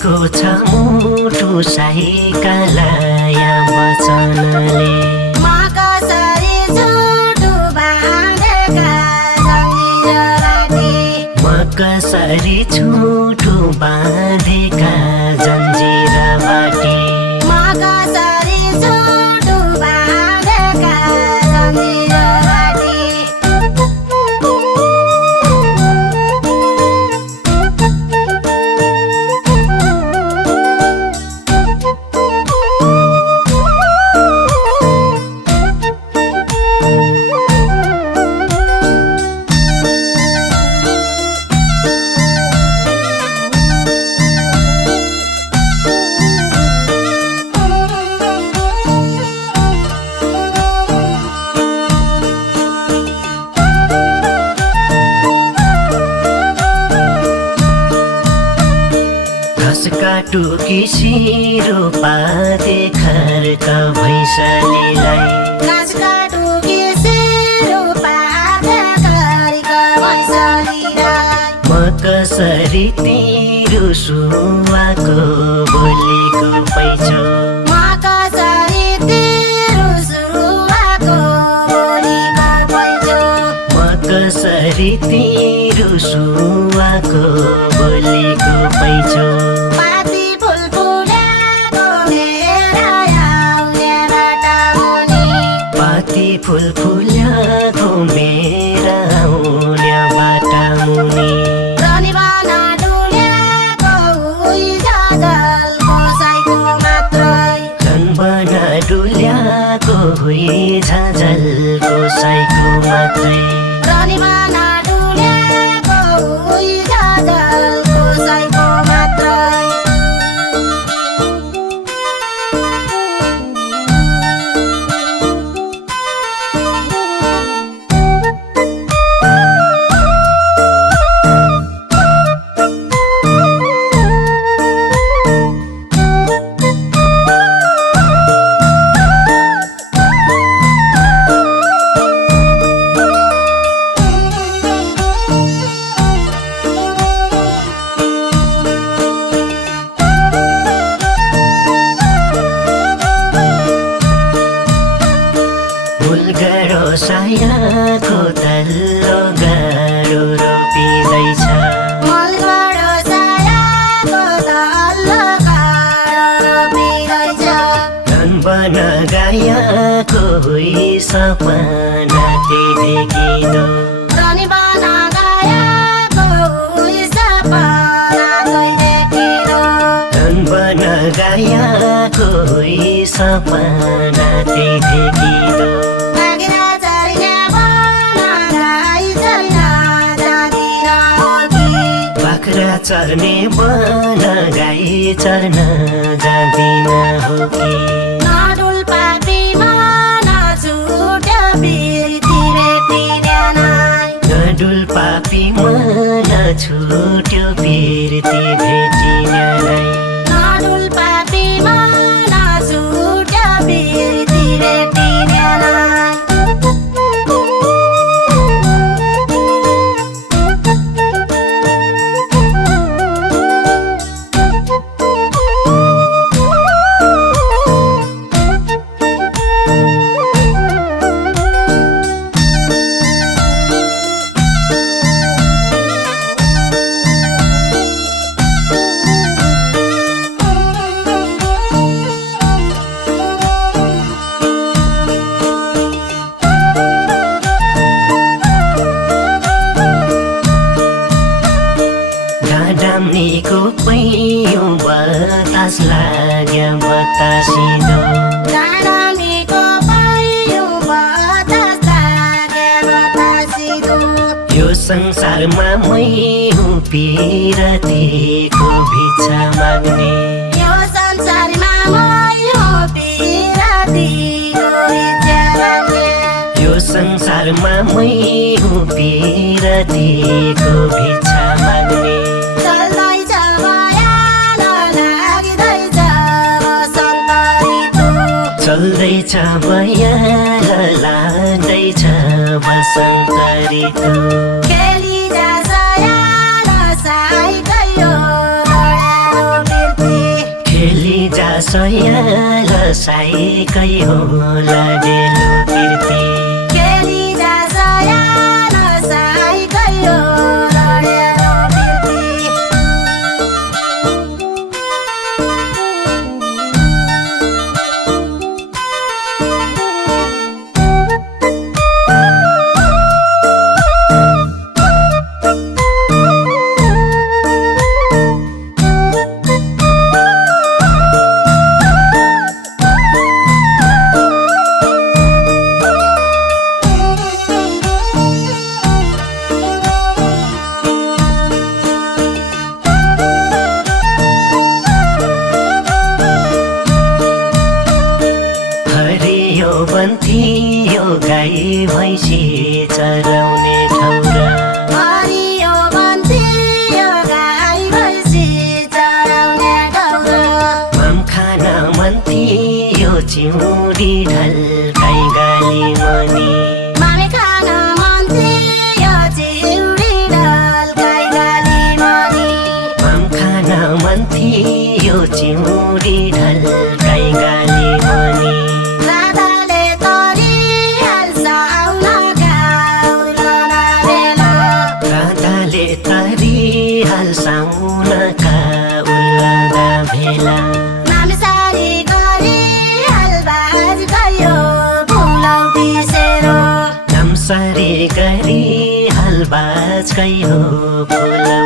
भरेको छ मुटु साईका लाया वचनले। म कसरी झुटु बाँधेका जन्जिरबाटी, म कसरी झुटु बाँधेका जन्जिरबाटी, म कसरी झुटु बाँधेका जन्जिरबाटी। टुकी सिरो पाते खर्का भैँसलीलाई, घाँसका टुकी सिरो पाते खर्का भैँसलीलाई। म कसरी तिरो सुवाको बोलीको पैँचो, म कसरी तिरो सुवाको बोलीको पैँचो, म कसरी तिरो सुवाको बोलीको पैँचो। पाती फुल फुलेको मेरा आउने बाटामुनि, पाती फुल फुल्याको मेरा आउने बाटामुनि, रनिबना डुलेको उही झाझल्को साईको मात्रै, रनबना डुल्याको हुई झाझल्को साईको मात्रै। रनिबना डुलेको उही झाझल्को साईको मात्रै। फुलगडो सायाको तल्लो गाडो रोपिँदैछ, मलगढो सायाको तल्लो गाडो रोपिँदैछ, रनबना गायाको हुई सपना देखेकिदो, रनिबना गायाको उही सपना देखेकिदो, रनबना गायाको हुई सपना देखेकिदो। बाघिरा चरिने बना गाई चरिन जाँदिन होकी, बाख्रा चर्ने बन गाई चर्न जाँदिन हो कि, नडुल पापीमा नछुट्यो बिर्ती भेटिने नै, नडुल पापी मन छुट्यो बिर्ती भेटिन नै, नडुल पापीमा नछुट्यो बिर्ती भेटिने नै। डाम्नीको पैयो बतास लाग्यो बतासिदो, डाँडामीको पाइयो बतास लागे बतासिदो, यो संसारमा मै हुँ पिरतीको भिक्षा माग्ने, यो संसारमा मै हो पिरातीको इच्छा माग्ने, यो संसारमा मै हुँ पिरतीको भिक्षा माग्ने। चल्दैछ भयालो लाग्दैछ बसन्त ऋतु, चल्दैछ भयाल लाग्दैछ बसन्त ऋतु, खेली जा सायालो साईकै यो बडाको बिर्ती। सयाल साइकै होला डेलो पिर्ती खेली जा सयाल साइकै होला डेलो पिर्ती हरियो बन्थियो गाई भैँसी चराउने ठौरा हरियो बन्थियो गाई भैँसी चराउने ठाउँ माम खान मन थियो चिउरी ढल्काई गाली मनी मामे खान मन थियो चिउरी ढल्काई गाली मनी माम खान मन थियो चिउरी ढल्काई गाली मनी राधाले तरिहाल्छ आउनका उर्लना बेला राधाले तरिहाल्छ आउनका उल्लदा भेला मामे सारी गरी हालबाज गयो फुलौ पिसेरो नम्सरी गरी हालबाज गयो फुलौ